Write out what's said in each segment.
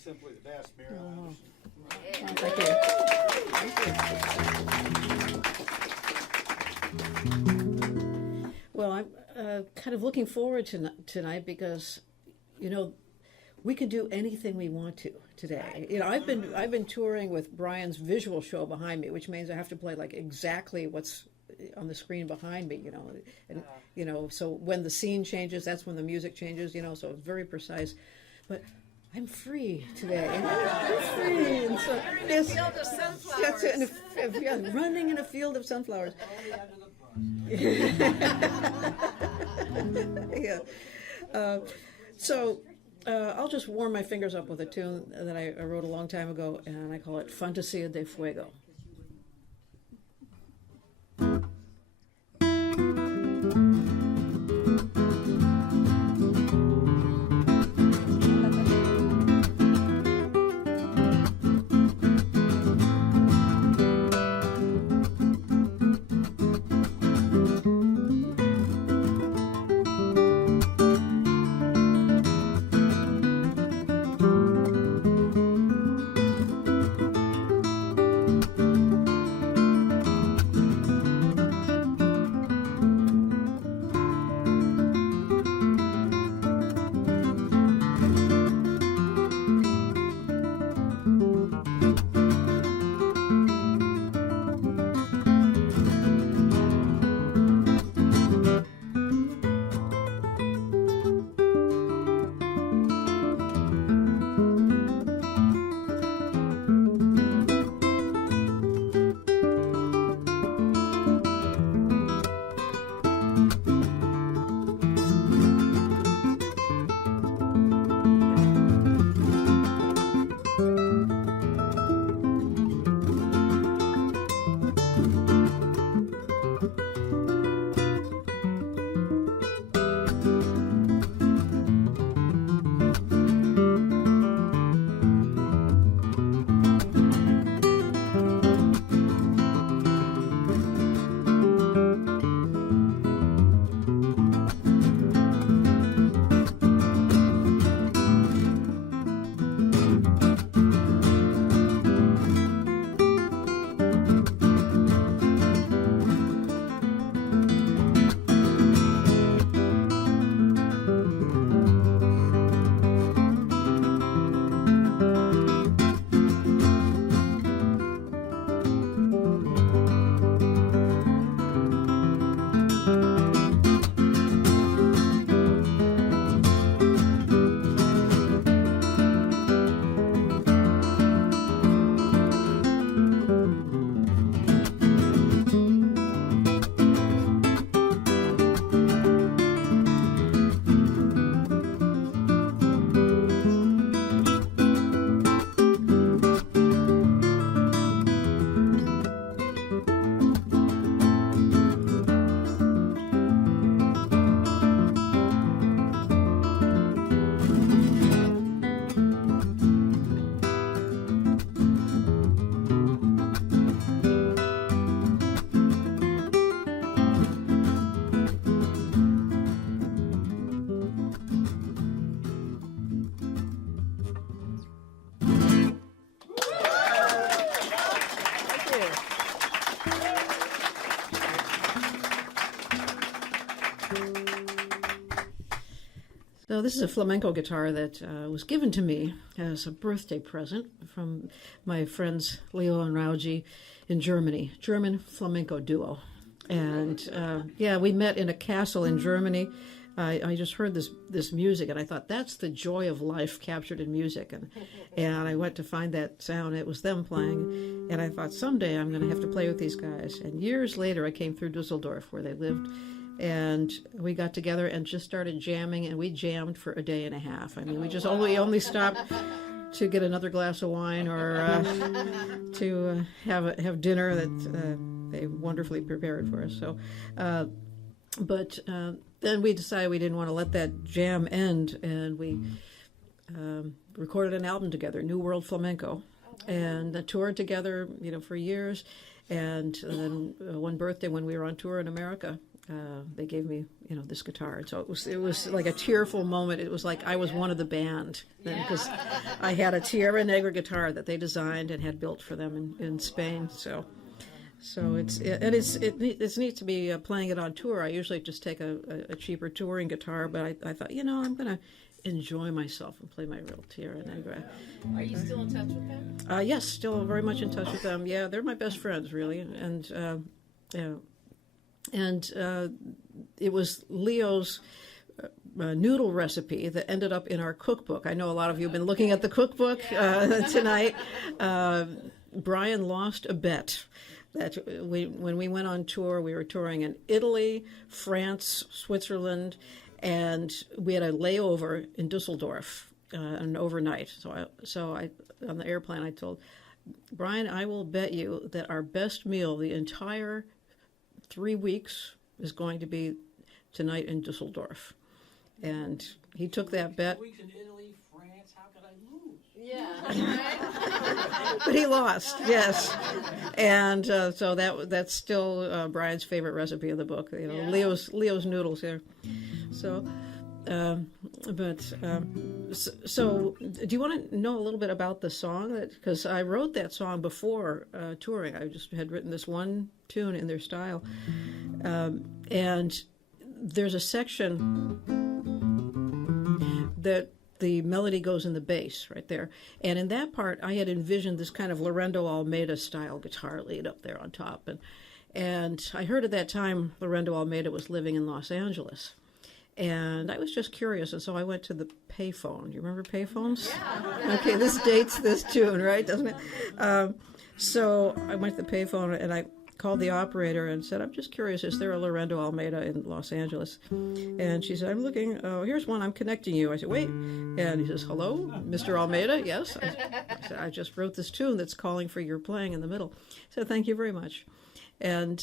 just simply the best, Muriel Anderson. Thank you. Well, I'm kind of looking forward to tonight because, you know, we can do anything we want to today. You know, I've been touring with Brian's visual show behind me, which means I have to play like exactly what's on the screen behind me. You know, and you know, so when the scene changes, that's when the music changes. You know, so it's very precise. But I'm free today. I'm free, and so yes, Field of sunflowers. yeah, running in a field of sunflowers. Yeah. So I'll just warm my fingers up with a tune that I wrote a long time ago, and I call it Fantasía de Fuego. So this is a flamenco guitar that was given to me as a birthday present from my friends Leo and Rauji in Germany, German flamenco duo. And yeah, we met in a castle in Germany. I just heard this music, and I thought, that's the joy of life captured in music. And I went to find that sound. It was them playing. And I thought, someday I'm going to have to play with these guys. And years later, I came through Dusseldorf, where they lived. And we got together and just started jamming, and we jammed for a day and a half. I mean, we just only stopped to get another glass of wine or to have dinner that they wonderfully prepared for us. So, but then we decided we didn't want to let that jam end, and we recorded an album together, New World Flamenco, and toured together, for years. And then one birthday when we were on tour in America, they gave me, this guitar. And so it was like a tearful moment. It was like I was one of the band because I had a Tierra Negra guitar that they designed and had built for them in Spain. So it's neat to be playing it on tour. I usually just take a cheaper touring guitar, but I thought, I'm going to enjoy myself and play my real Tierra Negra. Are you still in touch with them? Yes, still very much in touch with them. Yeah, they're my best friends, really. And it was Leo's noodle recipe that ended up in our cookbook. I know a lot of you have been looking at the cookbook tonight. Brian lost a bet that when we went on tour, we were touring in Italy, France, Switzerland, and we had a layover in Dusseldorf, an overnight. So I on the airplane, I told Brian, I will bet you that our best meal the entire 3 weeks is going to be tonight in Dusseldorf. And he took that bet. 3 weeks in Italy, France, how could I lose? Yeah. But he lost, yes. And so that's still Brian's favorite recipe in the book. Leo's noodles here. So, so do you want to know a little bit about the song? Because I wrote that song before touring. I just had written this one tune in their style, and there's a section that the melody goes in the bass right there. And in that part, I had envisioned this kind of Lorendo Almeida style guitar lead up there on top. And I heard at that time Lorendo Almeida was living in Los Angeles. And I was just curious, and so I went to the payphone. Do you remember payphones? Yeah. Okay, this dates this tune, right? Doesn't it? So I went to the payphone, and I called the operator and said, I'm just curious, is there a Lorendo Almeida in Los Angeles? And she said, I'm looking, here's one, I'm connecting you. I said, wait. And he says, hello, Mr. Almeida? Yes. I said, I just wrote this tune that's calling for your playing in the middle. He said, thank you very much. And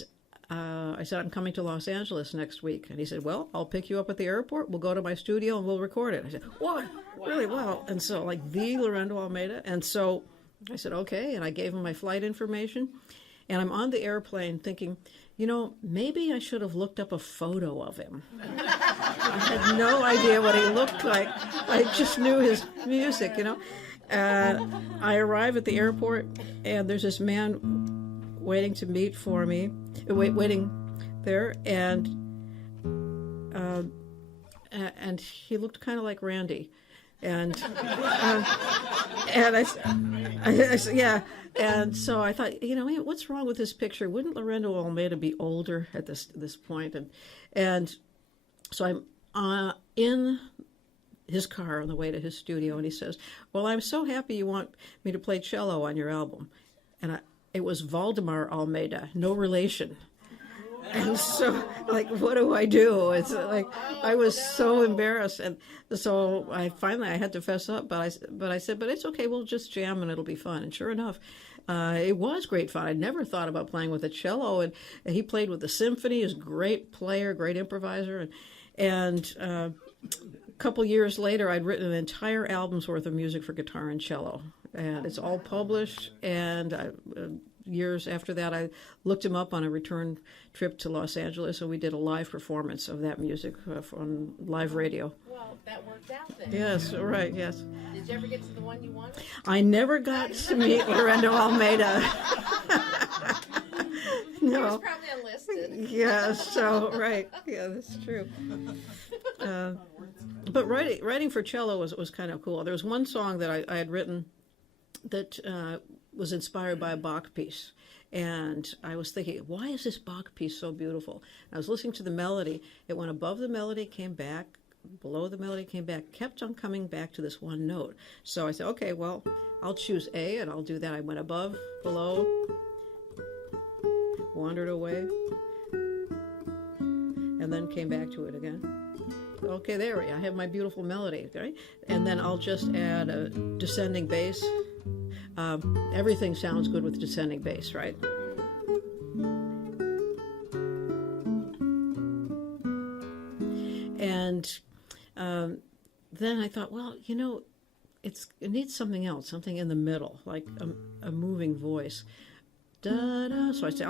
I said, I'm coming to Los Angeles next week. And he said, well, I'll pick you up at the airport. We'll go to my studio and we'll record it. I said, what? Really? Wow. And so, like, the Lorendo Almeida. And so I said, okay. And I gave him my flight information. And I'm on the airplane thinking, maybe I should have looked up a photo of him. I had no idea what he looked like. I just knew his music, I arrive at the airport, and there's this man waiting to meet for me, waiting there, and he looked kind of like Randy. And I said, yeah. And so I thought, what's wrong with this picture? Wouldn't Lorendo Almeida be older at this point? And so I'm in his car on the way to his studio, and he says, well, I'm so happy you want me to play cello on your album. And it was Valdemar Almeida, no relation. And so, what do I do? It's like I was so embarrassed, and so I had to fess up. But I said, but it's okay. We'll just jam, and it'll be fun. And sure enough, it was great fun. I'd never thought about playing with a cello, and he played with the symphony. He's a great player, great improviser, and a couple years later, I'd written an entire album's worth of music for guitar and cello, and it's all published. And years after that, I looked him up on a return trip to Los Angeles, and we did a live performance of that music on live radio. Well, that worked out then. Yes, right, yes. Did you ever get to the one you wanted? I never got to meet Lorendo Almeida. He No. was probably enlisted. Yeah, so, right. Yeah, that's true. But writing for cello was kind of cool. There was one song that I had written that was inspired by a Bach piece. And I was thinking, why is this Bach piece so beautiful? I was listening to the melody. It went above the melody, came back, below the melody, came back, kept on coming back to this one note. So I said, okay, well, I'll choose A, and I'll do that. I went above, below, wandered away, and then came back to it again. Okay, there we go. I have my beautiful melody, right? And then I'll just add a descending bass. Everything sounds good with descending bass, right? And then I thought, well, it needs something else, something in the middle, like a moving voice. Da-da. So I said,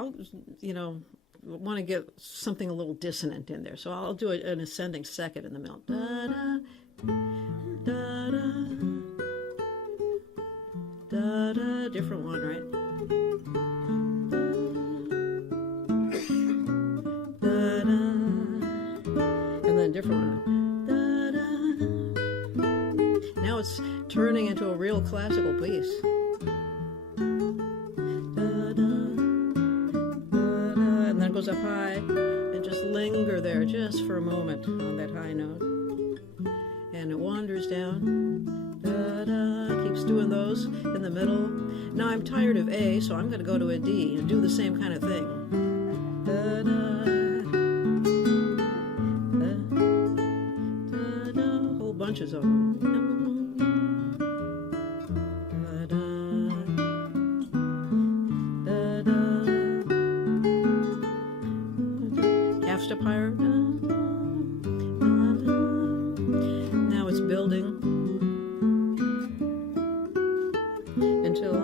want to get something a little dissonant in there. So I'll do an ascending second in the middle. Da da da da da da. Different one, right? Da da. And then different one. Da da. Now it's turning into a real classical piece. Goes up high and just linger there just for a moment on that high note, and it wanders down, da, da, keeps doing those in the middle. Now I'm tired of A, so I'm going to go to a D and do the same kind of thing, da, da, da, da, da, whole bunches of them. Step higher. Now it's building until,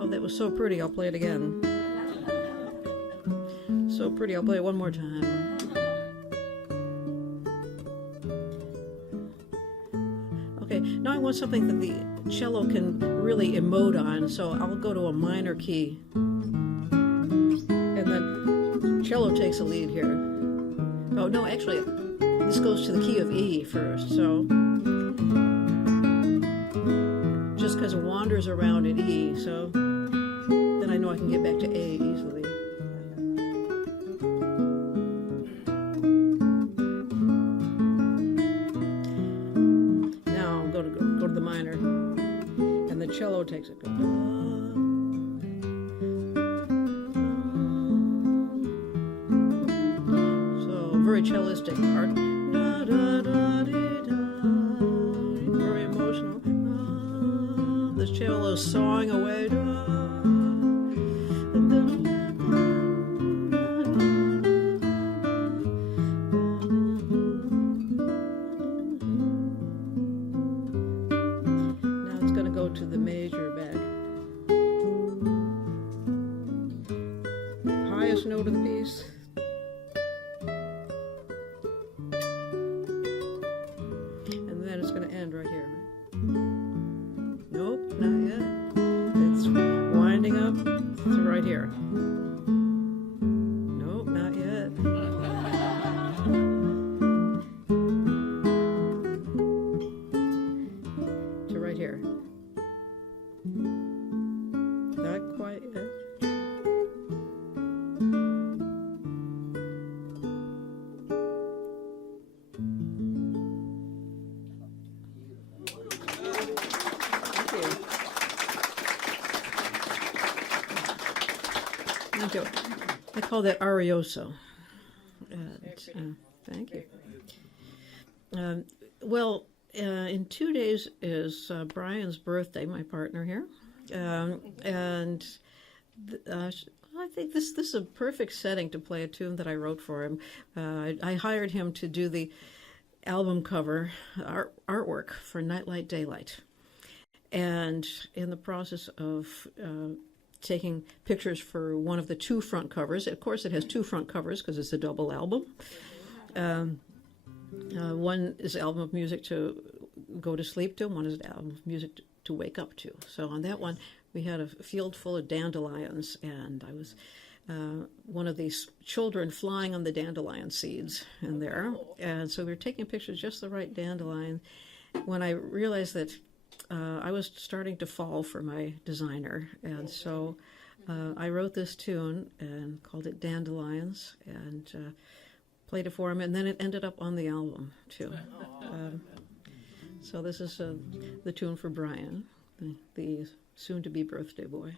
oh, that was so pretty. I'll play it again. So pretty. I'll play it one more time. Okay, now I want something that the cello can really emote on, so I'll go to a minor key. And then cello takes a lead here. Oh, no, actually, this goes to the key of E first. So just because it wanders around at E, so then I know I can get back to A easily. Now I'll go to the minor, and the cello takes it. Very cellistic part. Da, da, da, dee, da. Very emotional. The cello is sawing away. Da. Now it's going to go to the major back. Highest note of the piece. End right here. Nope, not yet. It's winding up to right here. Nope, not yet. To right here. Not quite yet. Thank you. I call that arioso. Thank you. Well, in 2 days is Brian's birthday, my partner here. And I think this is a perfect setting to play a tune that I wrote for him. I hired him to do the album cover artwork for Nightlight Daylight. And in the process of taking pictures for one of the two front covers. Of course, it has two front covers because it's a double album. One is an album of music to go to sleep to, one is an album of music to wake up to. So on that one, we had a field full of dandelions, and I was one of these children flying on the dandelion seeds in there. And so we were taking pictures just the right dandelion when I realized that I was starting to fall for my designer, and so I wrote this tune and called it Dandelions and played it for him, and then it ended up on the album too. So this is the tune for Brian, the soon-to-be birthday boy.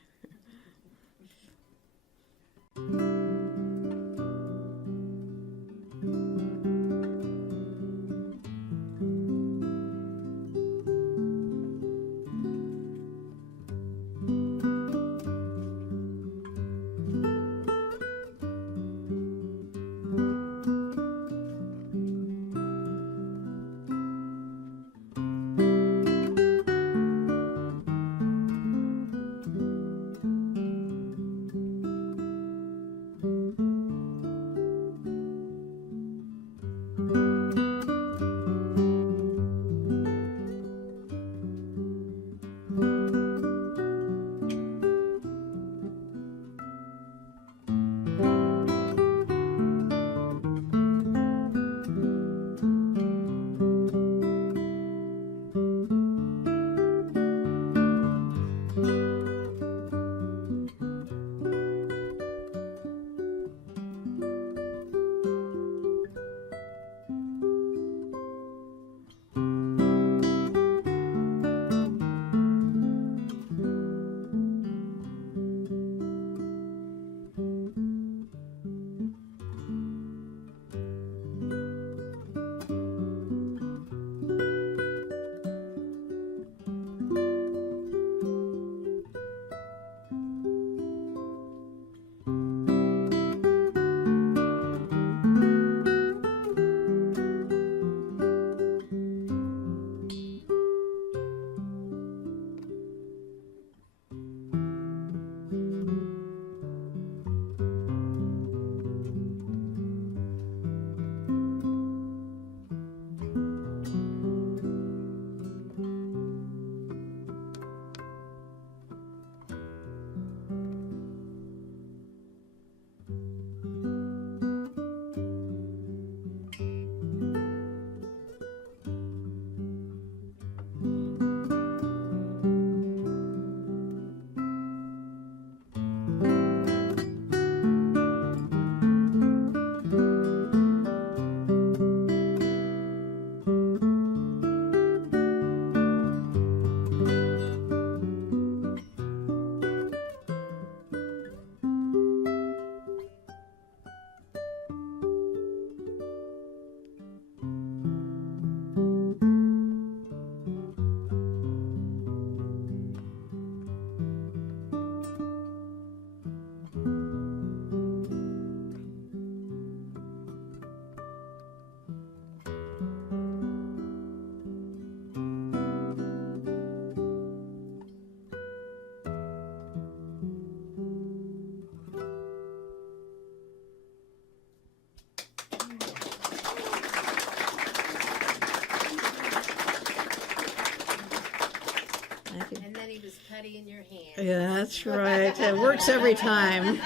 putty in your hand. Yeah, that's right. It works every time.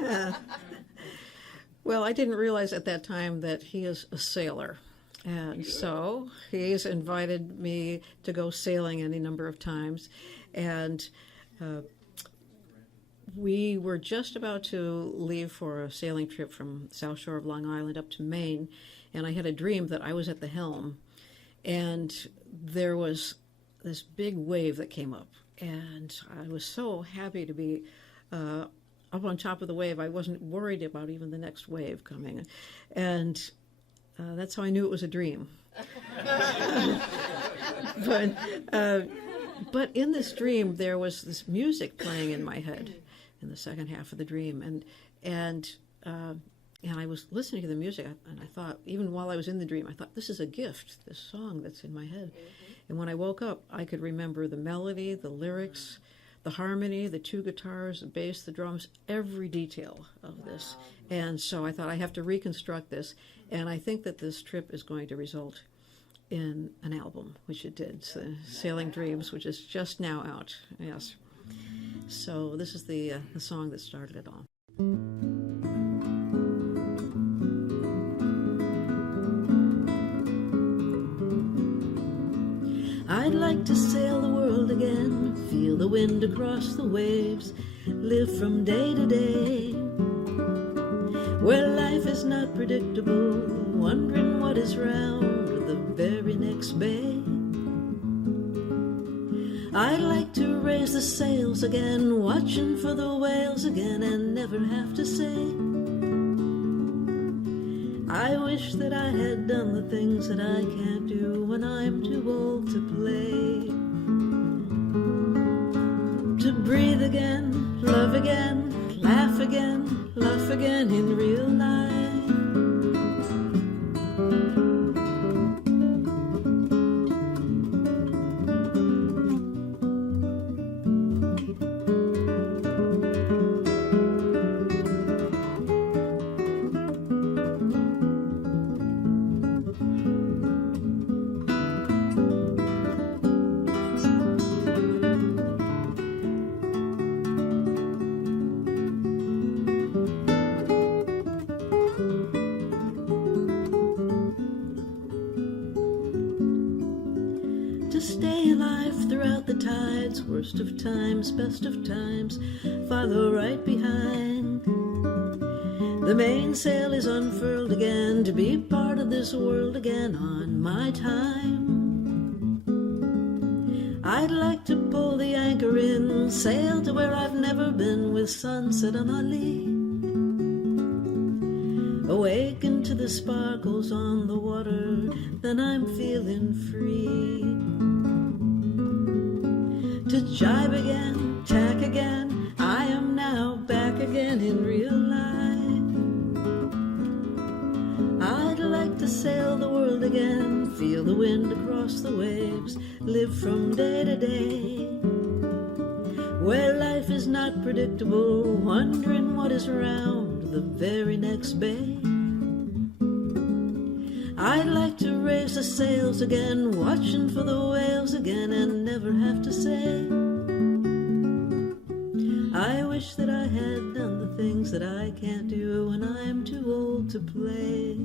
Yeah. Well, I didn't realize at that time that he is a sailor. And so he's invited me to go sailing any number of times. And we were just about to leave for a sailing trip from South Shore of Long Island up to Maine. And I had a dream that I was at the helm. And there was this big wave that came up. And I was so happy to be up on top of the wave. I wasn't worried about even the next wave coming. And that's how I knew it was a dream. But in this dream, there was this music playing in my head in the second half of the dream. And I was listening to the music, and I thought, even while I was in the dream, I thought, this is a gift, this song that's in my head. And when I woke up, I could remember the melody, the lyrics, the harmony, the two guitars, the bass, the drums, every detail of this. And so I thought, I have to reconstruct this. And I think that this trip is going to result in an album, which it did, so Sailing Dreams, which is just now out. Yes. So this is the song that started it all. I'd like to sail the world again, feel the wind across the waves, live from day to day, where life is not predictable, wondering what is round the very next bay. I'd like to raise the sails again, watching for the whales again, and never have to say, I wish that I had done the things that I can't do when I'm too old to play. To breathe again, love again, laugh again in real life. To stay alive throughout the tides, worst of times, best of times, follow right behind. The mainsail is unfurled again, to be part of this world again on my time. I'd like to pull the anchor in, sail to where I've never been, with sunset on my lee. Awaken to the sparkles on the water, then I'm feeling free. To jibe again, tack again, I am now back again in real life. I'd like to sail the world again, feel the wind across the waves, live from day to day, where life is not predictable, wondering what is around the very next bay. I'd like to raise the sails again, watching for the whales again, and never have to say, I wish that I had done the things that I can't do when I'm too old to play.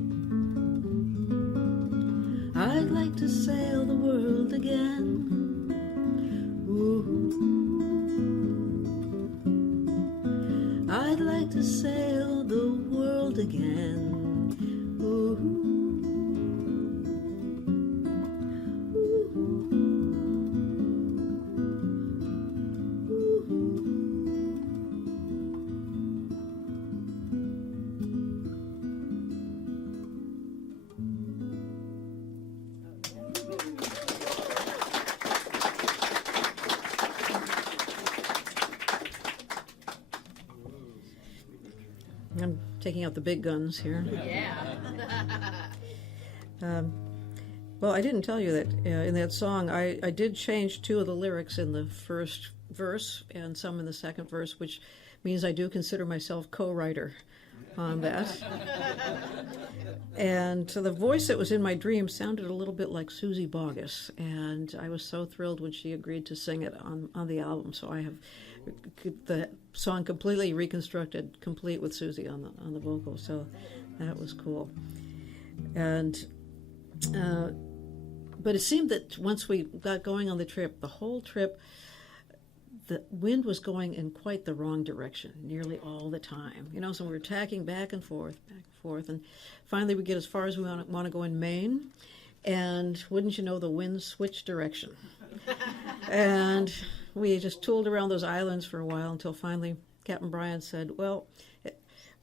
I'd like to sail the world again. Ooh. I'd like to sail the world again. Ooh. I'm taking out the big guns here. Yeah. Well, I didn't tell you that in that song, I did change two of the lyrics in the first verse and some in the second verse, which means I do consider myself co-writer on that. And so the voice that was in my dream sounded a little bit like Susie Boggess, and I was so thrilled when she agreed to sing it on the album. So I have the song completely reconstructed, complete with Susie on the vocals. So that was cool. And but it seemed that once we got going on the trip, the whole trip, the wind was going in quite the wrong direction nearly all the time. You know, so we were tacking back and forth, and finally we get as far as we want to go in Maine, and wouldn't you know, the wind switched direction. And we just tooled around those islands for a while until finally Captain Brian said, well,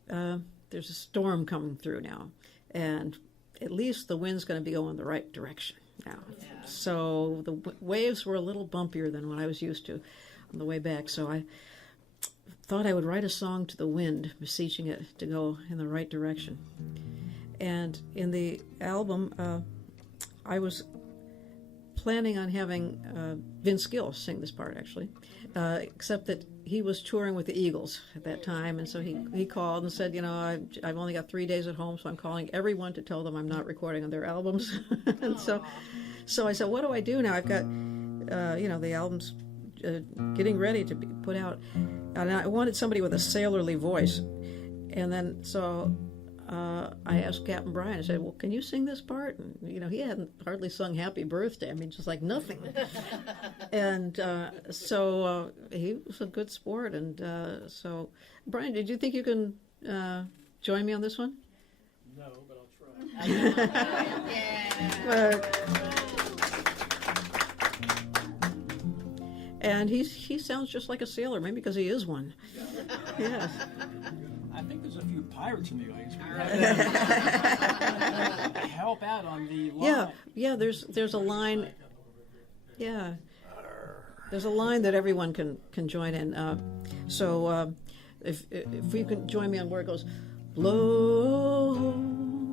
there's a storm coming through now, and at least the wind's going to be going the right direction now. Yeah. So the waves were a little bumpier than what I was used to on the way back. So I thought I would write a song to the wind, beseeching it to go in the right direction. And in the album, I was planning on having Vince Gill sing this part, actually, except that he was touring with the Eagles at that time, and so he called and said, you know, I've only got 3 days at home, so I'm calling everyone to tell them I'm not recording on their albums. And so I said, what do I do now? I've got, the album's getting ready to be put out, and I wanted somebody with a sailorly voice. And then so I asked Captain Brian, I said, well, can you sing this part? And, you know, he hadn't hardly sung Happy Birthday. I mean, just like nothing. And so he was a good sport. And so, Brian, did you think you can join me on this one? No, but I'll try. And he sounds just like a sailor, maybe because he is one. Yes. I think there's a few pirates in the audience. Help out on the line. Yeah. There's a line. Yeah. There's a line that everyone can join in. So if you can join me on where it goes, blow.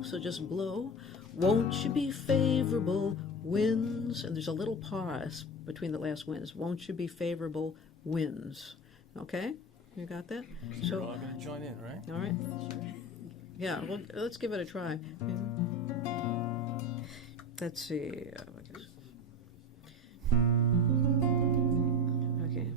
So just blow. Won't you be favorable winds? And there's a little pause between the last winds. Won't you be favorable winds? Okay. You got that? So we're all going to join in, right? All right. Yeah, well, let's give it a try. Let's see. Okay.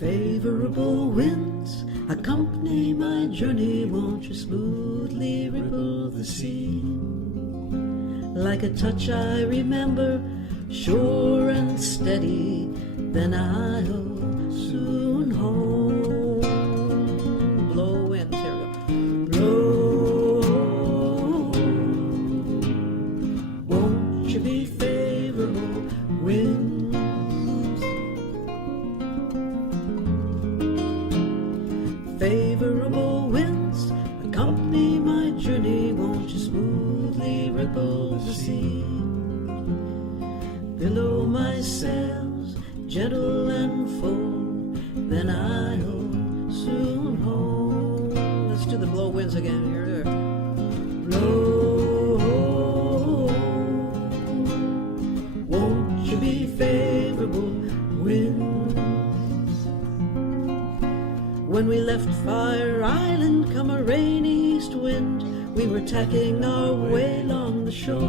Favorable winds accompany my journey. Won't you smoothly ripple the sea? Like a touch I remember, sure and steady, then I'll soon home. Blow winds, here we go. Blow, won't you be favorable winds? Favorable winds accompany my journey. Won't you smoothly ripple the sea? Below my sails, gentle and full, then I'll soon home. Let's do the blow winds again. Here. Blow, won't you be favorable winds? When we left Fire Island, come a rainy east wind, we were tacking our way along the shore.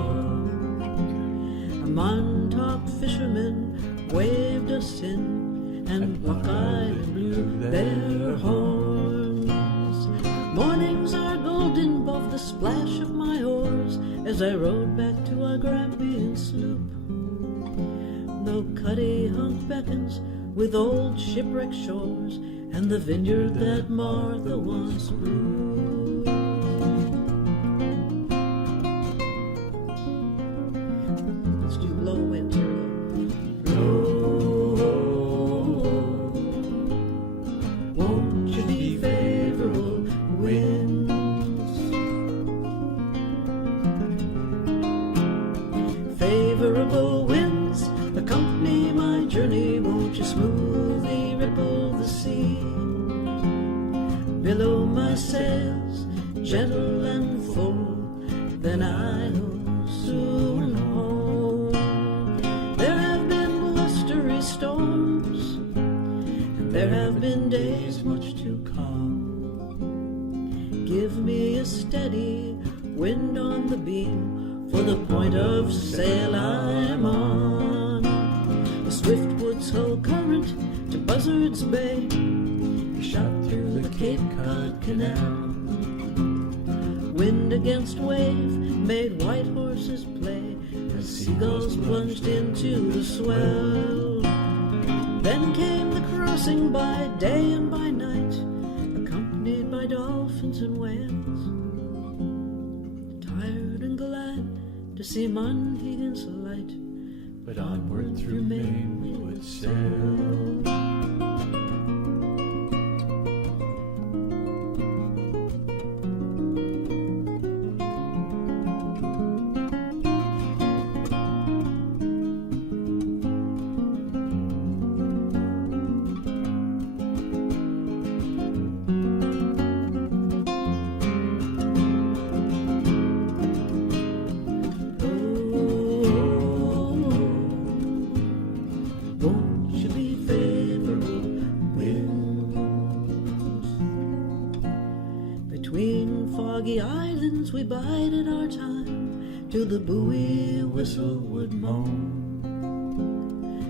A Montauk fisherman waved us in, and Buck Island blew their horns. Mornings are golden above the splash of my oars, as I rowed back to our Grampian sloop. Though Cuddy Hunk beckons with old shipwreck shores, and the vineyard that Martha once grew. Let's do blow wind, here we go. Blow, won't you be favorable winds? Favorable winds accompany my journey. Won't you smoothly ripple the sea? Below my sails, gentle and full, then I'll soon home. There there have been days much too calm. Give me a steady wind on the beam for the point of sail I'm on. The swift woods hull current to Buzzard's Bay, shot through the Cape Cod Canal. Wind against wave made white horses play as seagulls plunged into the swell. Then came the crossing by day and by night, accompanied by dolphins and whales. Tired and glad to see Monhegan's light, but onward through Maine we would sail. Islands we bided our time till the buoy whistle would moan.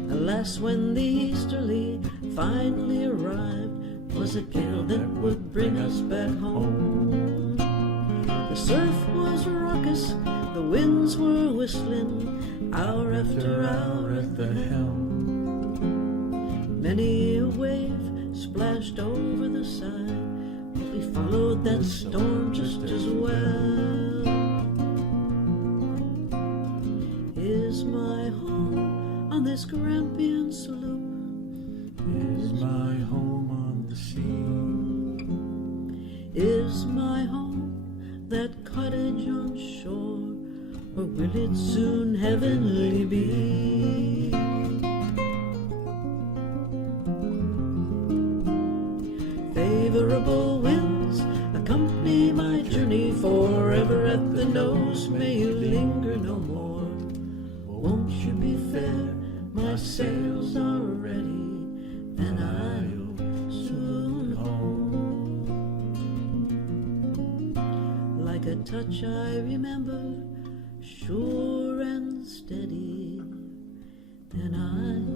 Alas, when the easterly finally arrived, was a gale that would bring us back home. The surf was raucous, the winds were whistling, hour after hour at the helm. Many a wave splashed over the side, we followed that storm just as well. Is my home on this Grampian sloop? Is my home on the sea? Is my home that cottage on shore, or will it soon heavenly be? Favorable winds accompany my journey forever at the nose. May you linger no more. Won't you be fair? My sails are ready, and I'll soon home. Like a touch I remember, sure and steady, then I'll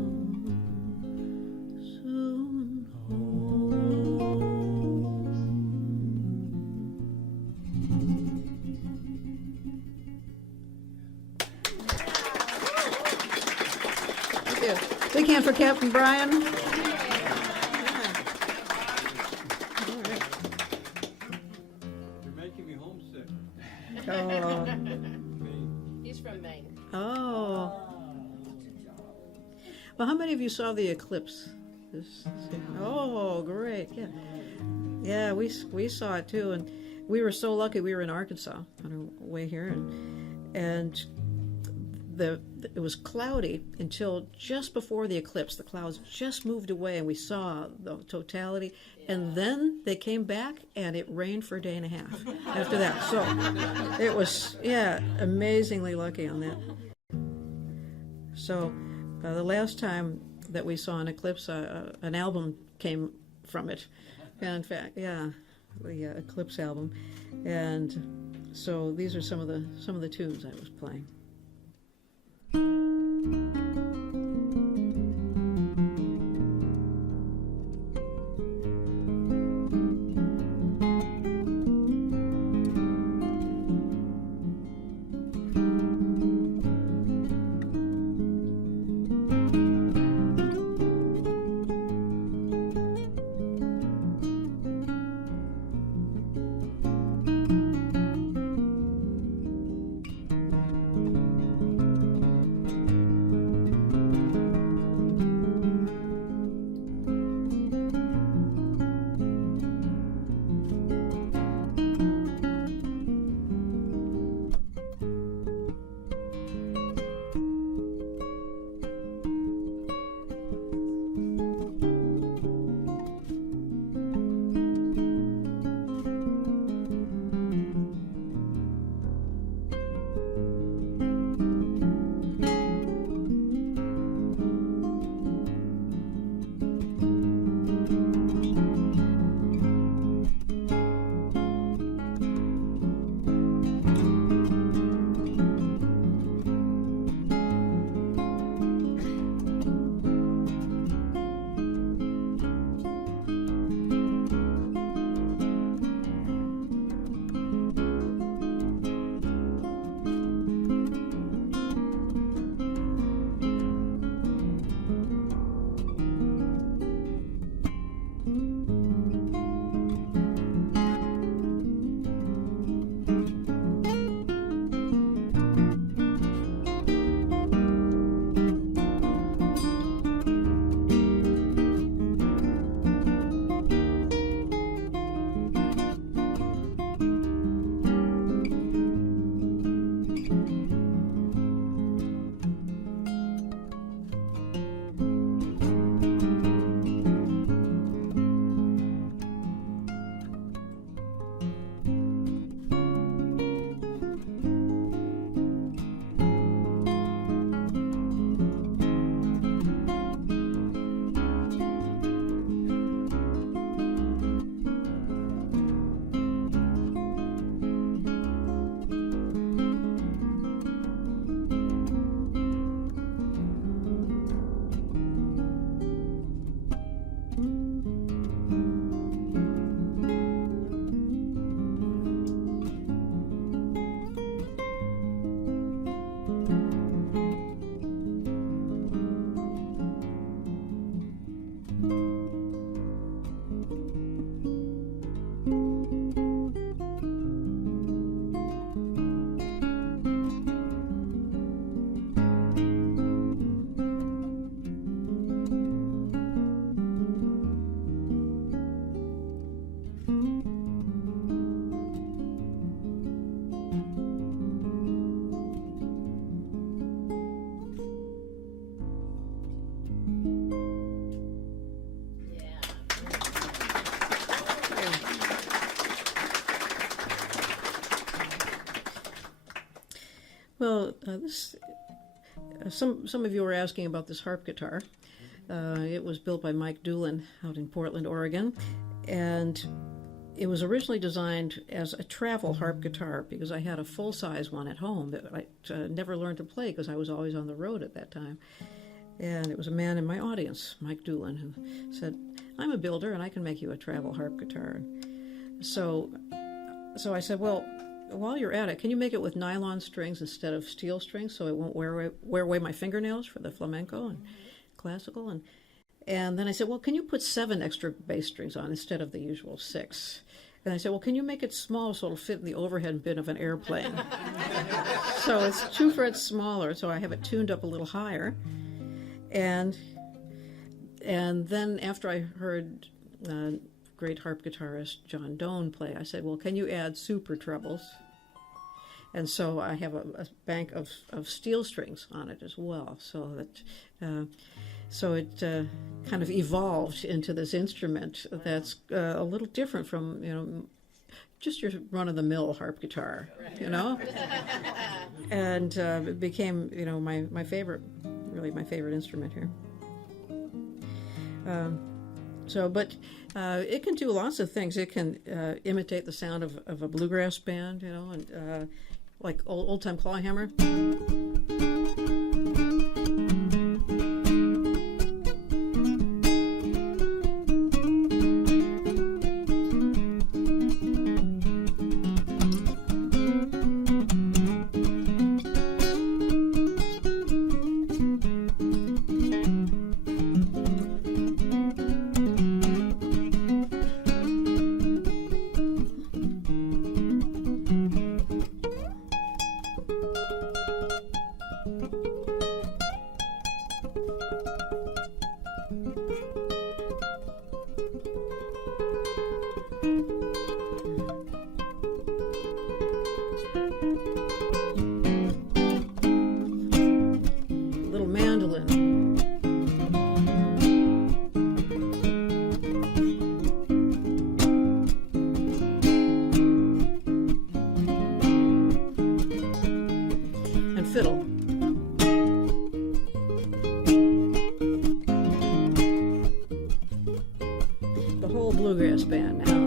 soon home. Big hand for Captain Brian. You're making me homesick. Oh. He's from Maine. Oh. Well, how many of you saw the eclipse? Oh, great! Yeah, yeah, we saw it too, and we were so lucky. We were in Arkansas on our way here, and it was cloudy until just before the eclipse. The clouds just moved away, and we saw the totality. And then they came back, and it rained for a day and a half after that. So it was, amazingly lucky on that. So the last time that we saw an eclipse, an album came from it. And in fact, the Eclipse album. And so these are some of the tunes I was playing. Well, some of you were asking about this harp guitar. It was built by Mike Doolin out in Portland, Oregon, and it was originally designed as a travel harp guitar because I had a full-size one at home that I never learned to play because I was always on the road at that time. And it was a man in my audience, Mike Doolin, who said, "I'm a builder and I can make you a travel harp guitar." So I said, "Well, while you're at it, can you make it with nylon strings instead of steel strings so it won't wear away my fingernails for the flamenco and classical?" And then I said, "Well, can you put 7 extra bass strings on instead of the usual 6?" And I said, "Well, can you make it small so it'll fit in the overhead bin of an airplane?" So it's 2 frets smaller, so I have it tuned up a little higher. And then after I heard great harp guitarist John Doan play, I said, "Well, can you add super trebles?" And so I have a bank of steel strings on it as well, so it kind of evolved into this instrument that's a little different from just your run-of-the-mill harp guitar, and it became my favorite, really my favorite instrument here. But it can do lots of things. It can imitate the sound of a bluegrass band, and like old-time clawhammer. Little mandolin. And fiddle. The whole bluegrass band now.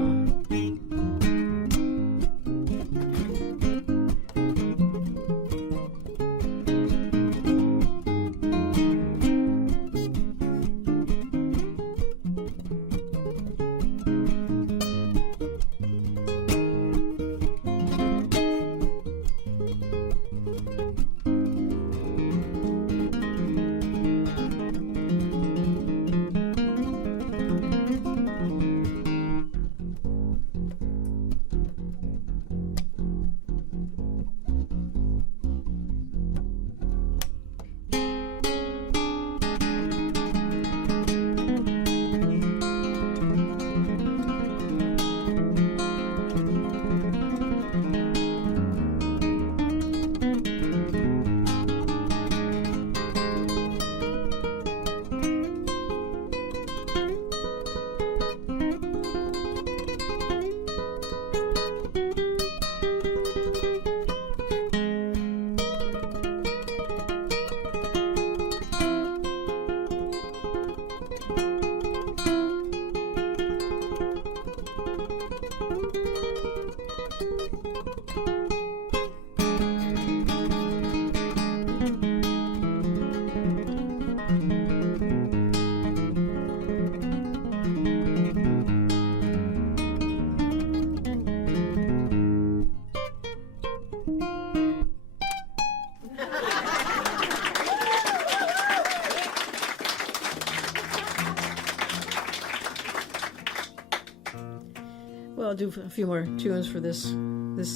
Well, I'll do a few more tunes for this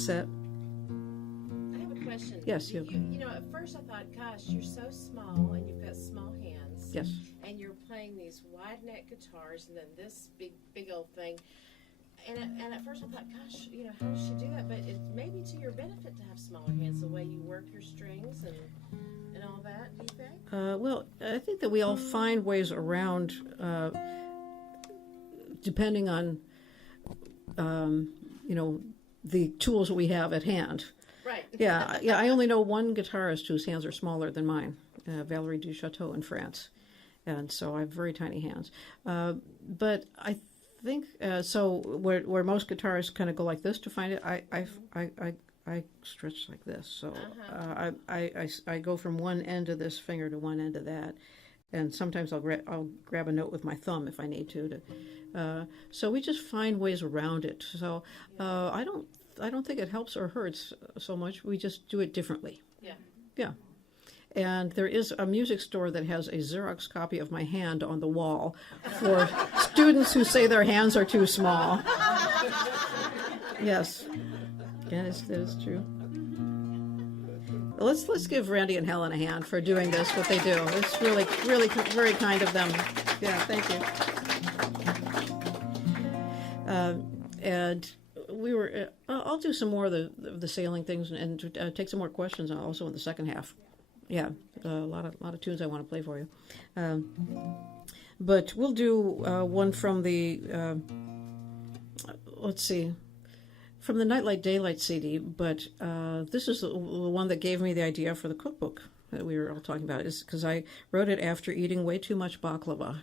set. I have a question. Yes, You, you- you know, at first I thought, gosh, you're so small and you've got small hands. Yes. And you're playing these wide neck guitars and then this big old thing. And at first I thought, gosh, how does she do that? But it may be to your benefit to have smaller hands, the way you work your strings and all that, do you think? Well, I think that we all find ways around, depending on, the tools that we have at hand. Right. Yeah. I only know one guitarist whose hands are smaller than mine, Valerie Duchateau in France, and so I have very tiny hands. But I think so. Where most guitarists kind of go like this to find it, I stretch like this. So I go from one end of this finger to one end of that, and sometimes I'll grab a note with my thumb if I need to. So we just find ways around it. So I don't think it helps or hurts so much. We just do it differently. Yeah. Yeah. And there is a music store that has a Xerox copy of my hand on the wall for students who say their hands are too small. Yes. Yeah, that is true. Let's give Randy and Helen a hand for doing this, what they do. It's really very kind of them. Yeah, thank you. And we were. I'll do some more of the sailing things and take some more questions also in the second half. Yeah, a lot of tunes I want to play for you. But we'll do one from the. Let's see. From the Nightlight Daylight CD, but this is the one that gave me the idea for the cookbook that we were all talking about, is because I wrote it after eating way too much baklava.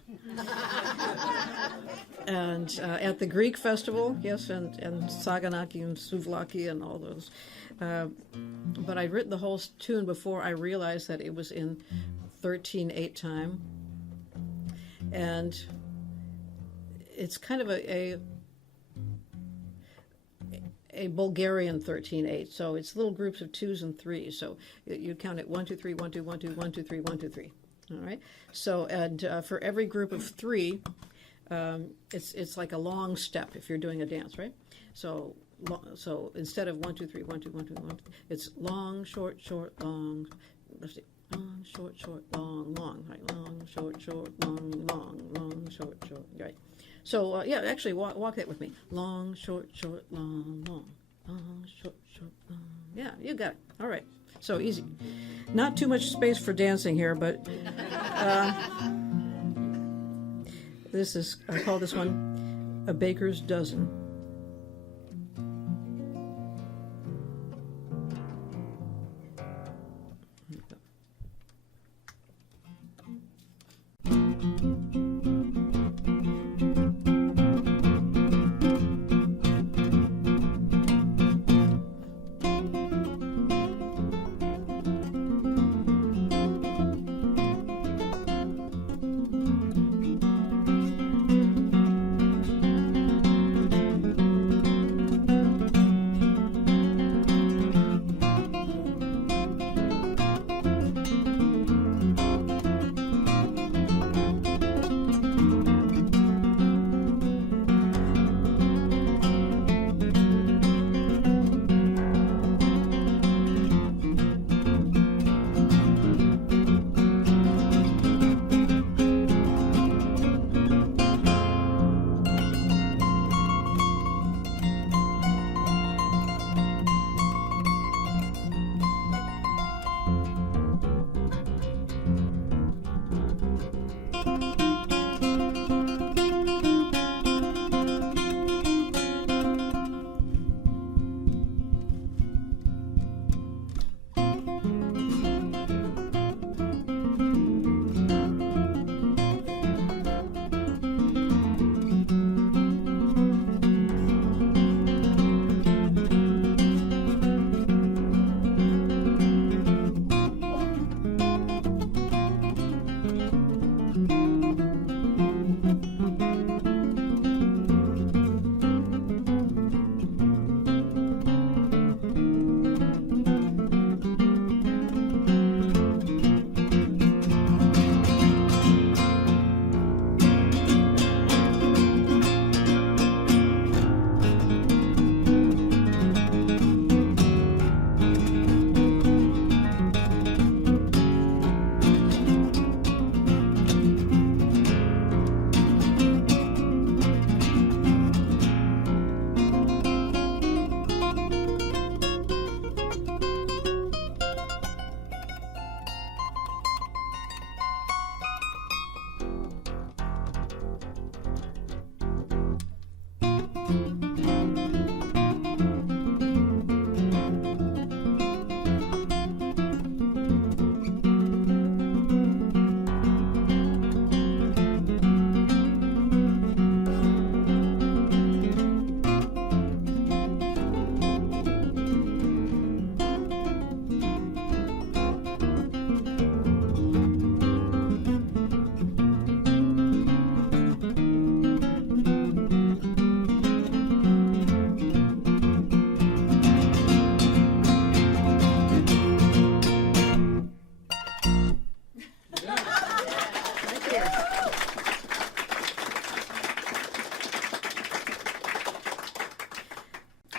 And at the Greek festival, yes, and Saganaki and Souvlaki and all those. But I'd written the whole tune before I realized that it was in 13/8 time. And it's kind of a Bulgarian 13/8, so it's little groups of 2s and 3s. So you count it 1 2 3 1 2 1 2 1 2 3 1 2 3. All right. So and for every group of 3, it's like a long step if you're doing a dance, right? So instead of 1 2 3 1 2 1 2 1, it's long short short long. Let's see. Long short short long long. Right. Long short short long long long short short. Right. So, actually, walk that with me. Long, short, short, long, long. Long, short, short, long. Yeah, you got it. All right. So easy. Not too much space for dancing here, but I call this one A Baker's Dozen.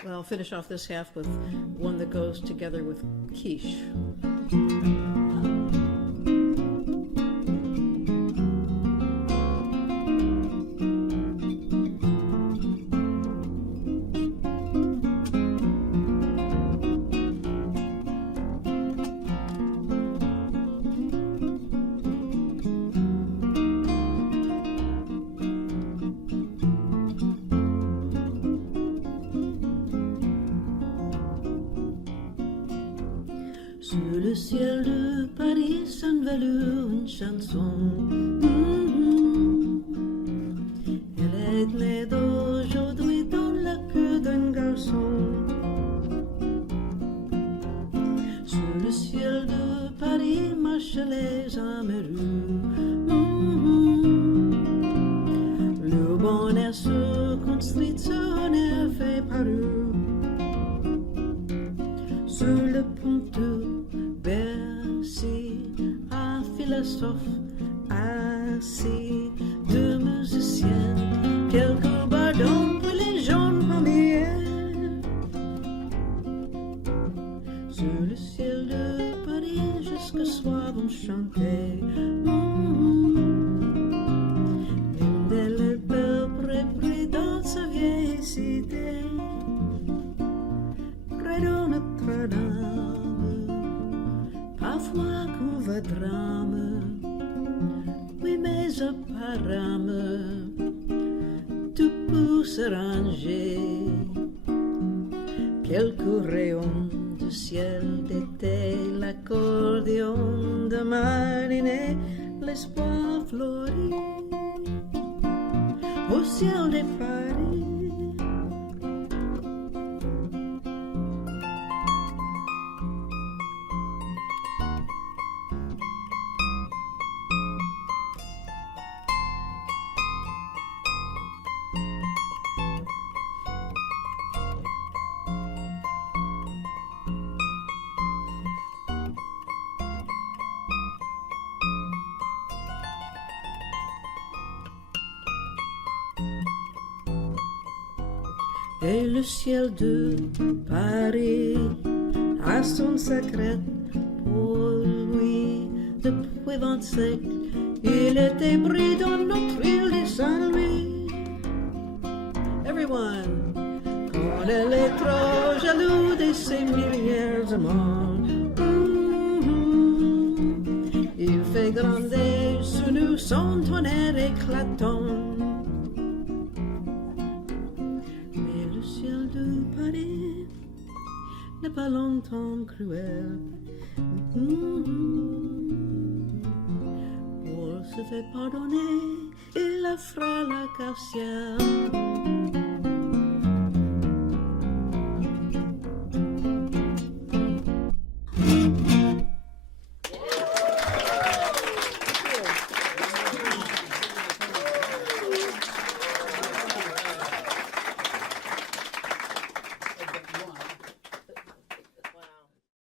Well, I'll finish off this half with one that goes together with quiche. Sous le ciel de Paris s'envalue une chanson. Elle est née d'aujourd'hui dans la queue d'un garçon. Sous le ciel de Paris marchent les amoureux. Le bonheur se construit, son air fait par eux. Sur le pont de Bercy, un philosophe assis, deux musiciens, quelques bardons pour les jeunes familles. Sur le ciel de Paris, jusqu'au soir vont chanter. Une des belles près dans sa vieille cité. Près de Notre-Dame, parfois couvre drame. Oui, mais apparemment, tout peut s'arranger. Quelques rayons de ciel d'été, l'accordéon de marinée, l'espoir fleurit au ciel de Paris. Et le ciel de Paris a son secret pour lui. Depuis 20 siècles, il était pris dans notre île de Saint-Louis. Everyone, quand elle est trop jaloux de ses milliards d'amants, il fait gronder sur nous son tonnerre éclatant. Paris n'est pas longtemps cruel. Pour se faire pardonner, il a fera l'acacia.